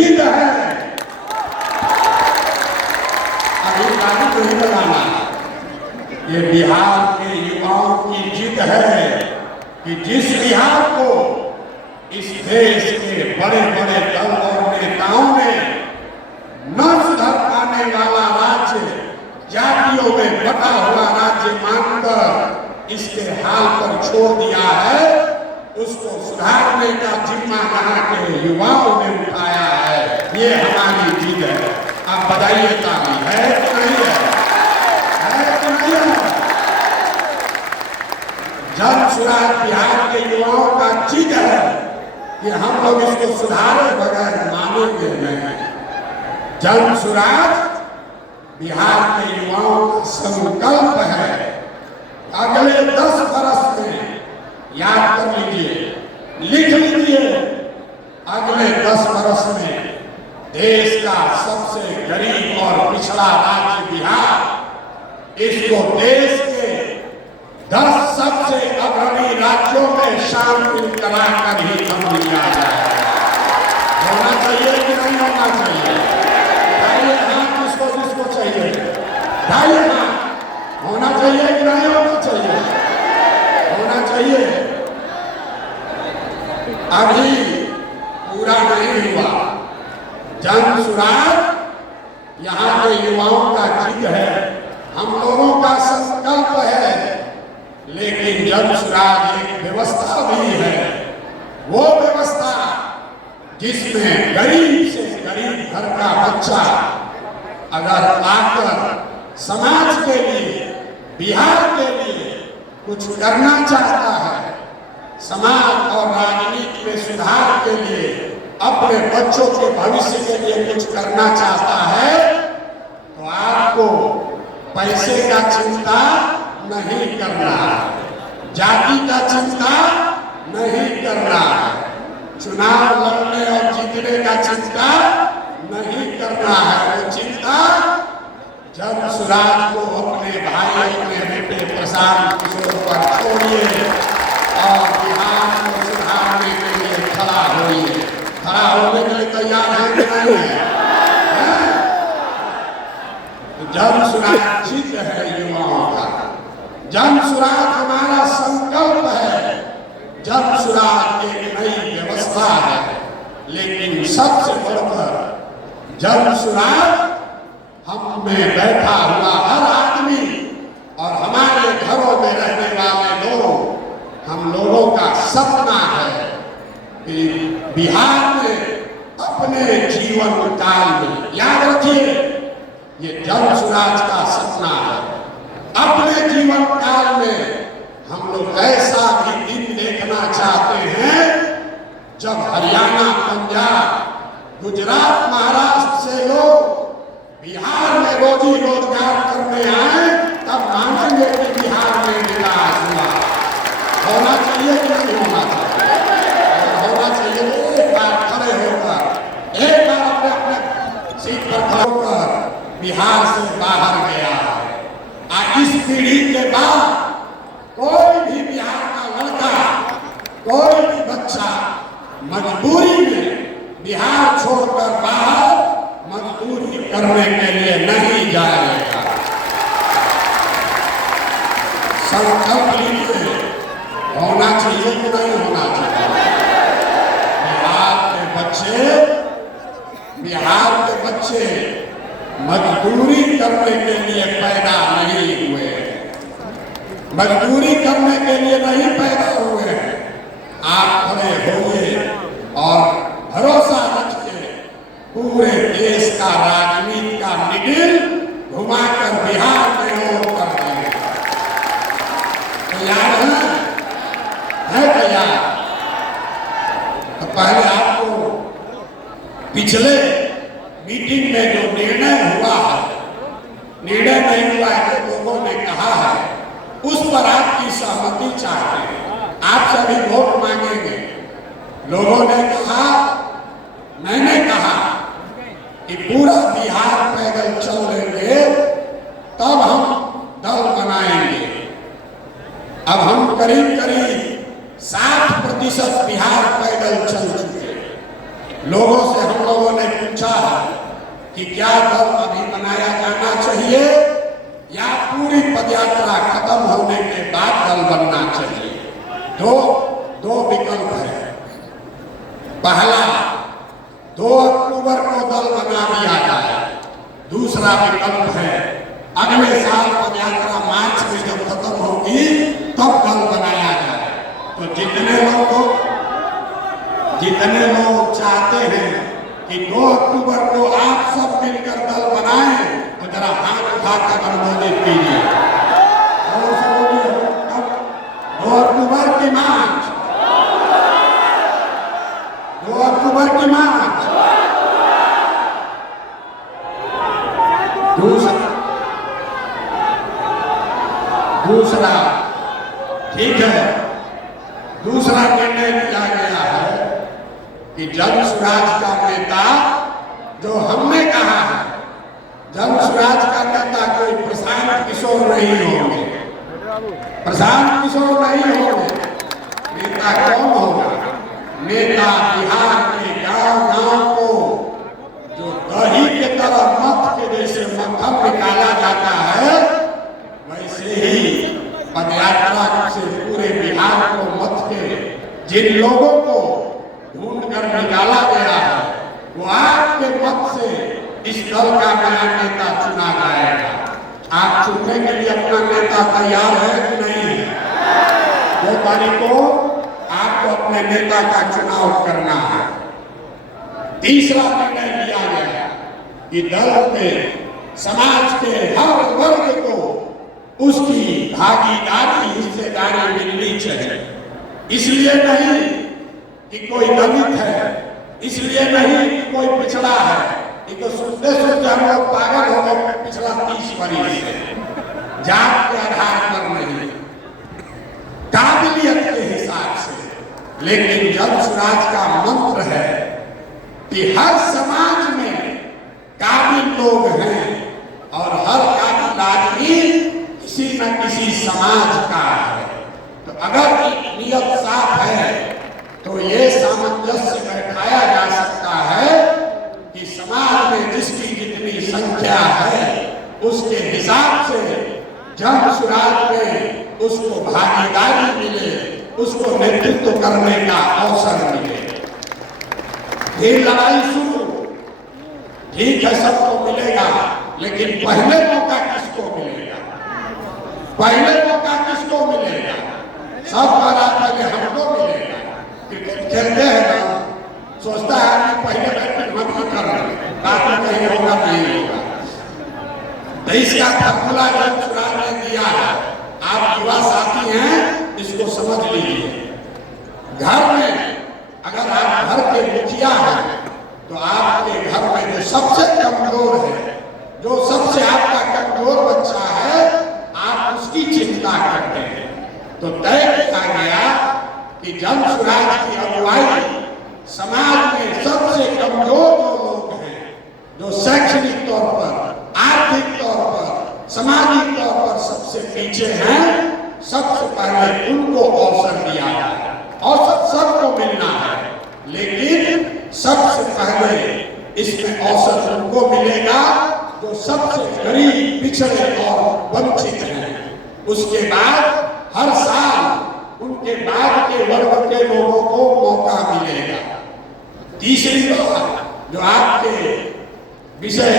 जिद है, अभी गाड़ी नहीं लगाना, ये बिहार के युवाओं की जिद है कि जिस बिहार को इस देश के बड़े बड़े दल और नेताओं ने न सुधर पाने वाला राज्य, जातियों में बटा हुआ राज्य मानकर इसके हाल पर छोड़ दिया है, उसको सुधारने का जिम्मा यहाँ के युवाओं ने उठाया है। ये हमारी जिद है। आप बताइए ताली है कि नहीं है? कि नहीं है? जन सुराज बिहार के युवाओं का जिद है कि हम लोग इसको सुधारे बगैर मानेंगे नहीं। जन सुराज बिहार के युवाओं का संकल्प है। अगले 10 वर्ष में याद कर लीजिए, लिख लीजिए, अगले 10 वर्ष में देश का सबसे गरीब और पिछड़ा राज्य बिहार, इसको देश के 10 सबसे अग्रणी राज्यों में शामिल कराकर ही हम लिया जाए। होना चाहिए कि नहीं होना चाहिए? ढाई हाथ जिसको चाहिए, ढाई हाथ होना चाहिए कि नहीं होना चाहिए? होना चाहिए। अभी पूरा नहीं हुआ। जन सुराज यहाँ के युवाओं का जिद है, हम लोगों का संकल्प है, लेकिन जन सुराज एक व्यवस्था भी है। वो व्यवस्था जिसमें गरीब से गरीब घर का बच्चा अगर आकर समाज के लिए, बिहार के लिए कुछ करना चाहता है, समाज और राजनीति में सुधार के लिए, अपने बच्चों के भविष्य के लिए कुछ करना चाहता है, तो आपको पैसे का चिंता नहीं करना है, जाति का चिंता नहीं करना है, चुनाव लड़ने और जीतने का चिंता नहीं करना है। वो चिंता जन सुराज को अपने भाई, अपने बेटे प्रशांत किशोर पर छोड़िए और बिहार को सुधारने के लिए खड़ा होइए। खड़ा होने के लिए तैयार है कि नहीं है? जन सुराज जिद है युवाओं का, जन सुराज हमारा संकल्प है, जन सुराज एक नई व्यवस्था है, लेकिन सबसे बढ़कर जन सुराज हम में बैठा हुआ हर आदमी और हमारे घरों में रहने वाले लोग, हम लोगों का सपना है कि बिहार में अपने जीवन काल में, याद रखिए ये जन सुराज का सपना है, अपने जीवन काल में हम लोग ऐसा भी दिन देखना चाहते हैं जब हरियाणा, पंजाब, गुजरात, महाराष्ट्र से लोग बिहार में रोजी रोजगार करने आए, तब मानेंगे कि बिहार में विकास हुआ। होना चाहिए कि नहीं होना चाहिए? होना चाहिए। तो एक बार खड़े होकर, एक बार अपने अपने सीट पर खड़े होकर बिहार से बाहर गया है। इस पीढ़ी के बाद कोई भी बिहार का लड़का, कोई भी बच्चा मजबूरी में बिहार छोड़कर बाहर मजदूरी करने के लिए नहीं जाएगा। संकल्प लीजिए, होना चाहिए कि नहीं होना चाहिए? बिहार के बच्चे मजदूरी करने के लिए पैदा नहीं हुए, मजदूरी करने के लिए नहीं पैदा हुए हैं। आप खड़े होइए और भरोसा रखिए, पूरे देश का राजनीति का निगिल घुमाकर बिहार में ओर कर देंगे। तैयार है तैयार? तो पहले आपको पिछले मीटिंग में जो निर्णय हुआ है, निर्णय नहीं हुआ है तो लोगों ने कहा है, उस पर आपकी सहमति चाहते हैं। आप सभी वोट मांगेंगे। लोगों ने कहा, मैंने कहा कि पूरा बिहार पैदल चल लेंगे तब हम दल बनाएंगे। अब हम करीब करीब 60% बिहार पैदल चल चुके। लोगों से हम लोगों ने कि क्या दल अभी बनाया जाना चाहिए या पूरी पदयात्रा खत्म होने के बाद दल बनना चाहिए। दो विकल्प है। पहला, 2 अक्टूबर को दल बना दिया जाए। दूसरा विकल्प है अगले साल पदयात्रा मार्च में जब खत्म होगी तब दल बनाया जाए। तो जितने लोग चाहते हैं कि 2 अक्टूबर को आप सब मिलकर दल बनाएं तो जरा हाथ उठाकर अनुमोदित कीजिए। 2 अक्टूबर की मार्च, 2 अक्टूबर की मार्च। दूसरा ठीक है, दूसरा निर्णय किया गया है कि जन स्वराज का नेता जो हमने कहा है, जन स्वराज का नेता कोई प्रशांत किशोर नहीं होंगे, प्रशांत किशोर नहीं होंगे। नेता कौन होगा? नेता बिहार के गांव-गांव को जो दही के तरह मत के जैसे मक्खन निकाला जाता है, वैसे ही पदयात्रा से पूरे बिहार को मत के जिन लोगों को ढूंढ कर निकाला गया है, वो आपके मत से इस दल का नया नेता चुना जाएगा। आप चुनने के लिए अपना नेता तैयार है कि नहीं? 2 तारीख को आपको अपने नेता का चुनाव करना है। तीसरा निर्णय लिया गया कि दल में समाज के हर वर्ग को उसकी भागीदारी, हिस्सेदारी मिलनी चाहिए। इसलिए नहीं कि कोई दलित है, इसलिए नहीं कि कोई पिछड़ा है, कि तो सुनते सुनते हम लोग पागल हो गए। पिछड़ा 30 वर्ष से जात के आधार पर नहीं, काबिलियत के हिसाब से। लेकिन जन स्वराज का मंत्र है कि हर समाज में काबिल लोग हैं और हर काबिल आदमी किसी न किसी समाज का है। तो अगर नियत साफ है तो ये सामंजस्य बैठाया जा सकता है कि समाज में जिसकी जितनी संख्या है उसके हिसाब से जन स्वराज में उसको भागीदारी मिले, उसको नेतृत्व करने का अवसर मिले। ये लड़ाई शुरू, ठीक है, सबको मिलेगा, लेकिन पहले मौका किसको मिलेगा? पहले मौका किसको मिलेगा? सब बार पहले हमको मिलेगा। क्रिकेट खेलते हैं ना, सोचता है कि पहले बैटिंग हम ही कर रहे हैं, बाद में कहीं होगा नहीं होगा। तो इसका फॉर्मूला जन स्वराज ने दिया है। आप युवा साथी हैं, इसको समझ लीजिए। घर में अगर आप घर के मुखिया हैं तो आपके घर में जो सबसे कमजोर है, जो सबसे आपका कमजोर बच्चा है, आप उसकी चिंता करते हैं। तो तय किया गया कि जन स्वराज की अगुवाई समाज में सबसे कमजोर जो लोग हैं, जो शैक्षणिक तौर पर, आर्थिक तौर पर, सामाजिक तौर पर सबसे पीछे हैं, सबसे पहले उनको अवसर दिया है। अवसर सबको मिलना है, लेकिन सबसे पहले इसमें अवसर उनको मिलेगा जो सबसे गरीब, पिछड़े और वंचित हैं। उसके बाद हर साल उनके बाद के वर्ग के लोगों को मौका मिलेगा। तीसरी बात जो आपके विषय